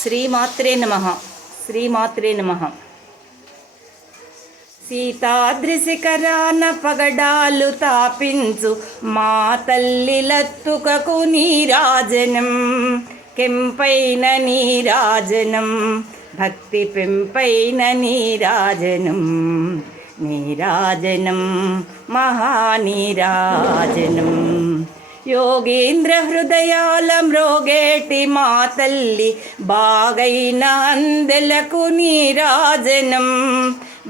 శ్రీమాత్రే నమః. శ్రీమాత్రే నమః. సీతాద్రి శిఖరాన పగడాలు తాపించు మా తల్లి లత్తుకకు నీరాజనం, కెంపైన నీరాజనం, భక్తి పెంపైన నీరాజనం, నీరాజనం మహానీరాజనం. యోగేంద్ర హృదయాల మ్రోగేటి మా తల్లి బాగైన అందెలకు నీరాజనం,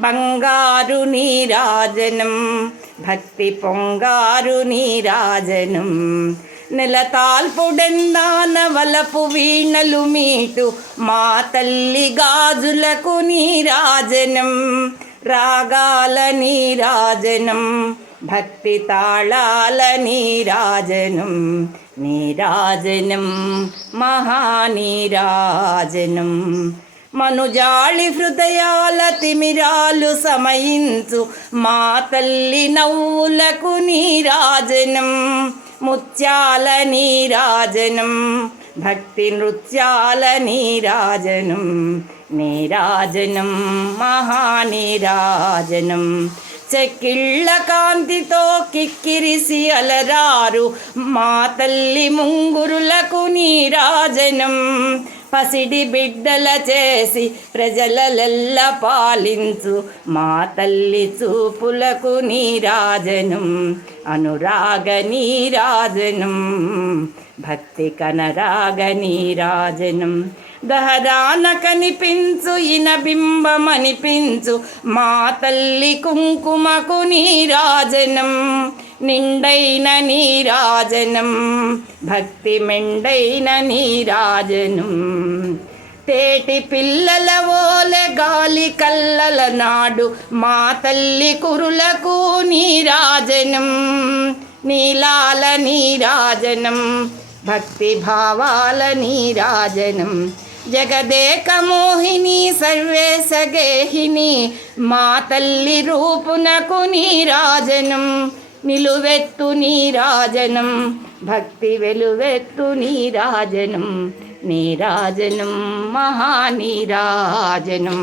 బంగారు నీరాజనం, భక్తి పొంగారు నీరాజనం. నెలతాల్పుడెందాన వలపు వీణలు మీటు మా తల్లి గాజులకు నీరాజనం, రాగాల నీరాజనం, భక్తి తాళాల నీరాజనం, నీరాజనం మహానీరాజనం. మనుజాళి హృదయాల తిమిరాలు సమయించు మా తల్లి నవ్వులకు నీరాజనం, ముత్యాల నీరాజనం, భక్తి నృత్యాల నీరాజనం, నీరాజనం మహానీరాజనం. చెక్కిళ్ళ కాంతితో కిక్కిరిసి అలరారు మా తల్లి ముంగురులకు నీరాజనం, పసిడి బిడ్డల చేసి ప్రజలెల్ల పాలించు మా తల్లి చూపులకు నీరాజనం, అనురాగ నీరాజనం, భక్తి కనరాగ నీరాజనం. దహరాన కనిపించు ఇన బింబమనిపించు మా తల్లి కుంకుమకు నీరాజనం, నిండైన నీరాజనం, భక్తి మెండైన నీరాజనం. తేటి పిల్లల ఓలె గాలి కల్లల నాడు మా తల్లి కురులకు నీరాజనం, నీలాల నీరాజనం, భక్తి భావాల నీరాజనం. జగదేక మోహిని సర్వేశ గేహిని మా తల్లి రూపునకు నీరాజనం, నిలువెత్తు నీరాజనం, భక్తి వెలువెత్తు నీరాజనం, నీరాజనం మహానీరాజనం.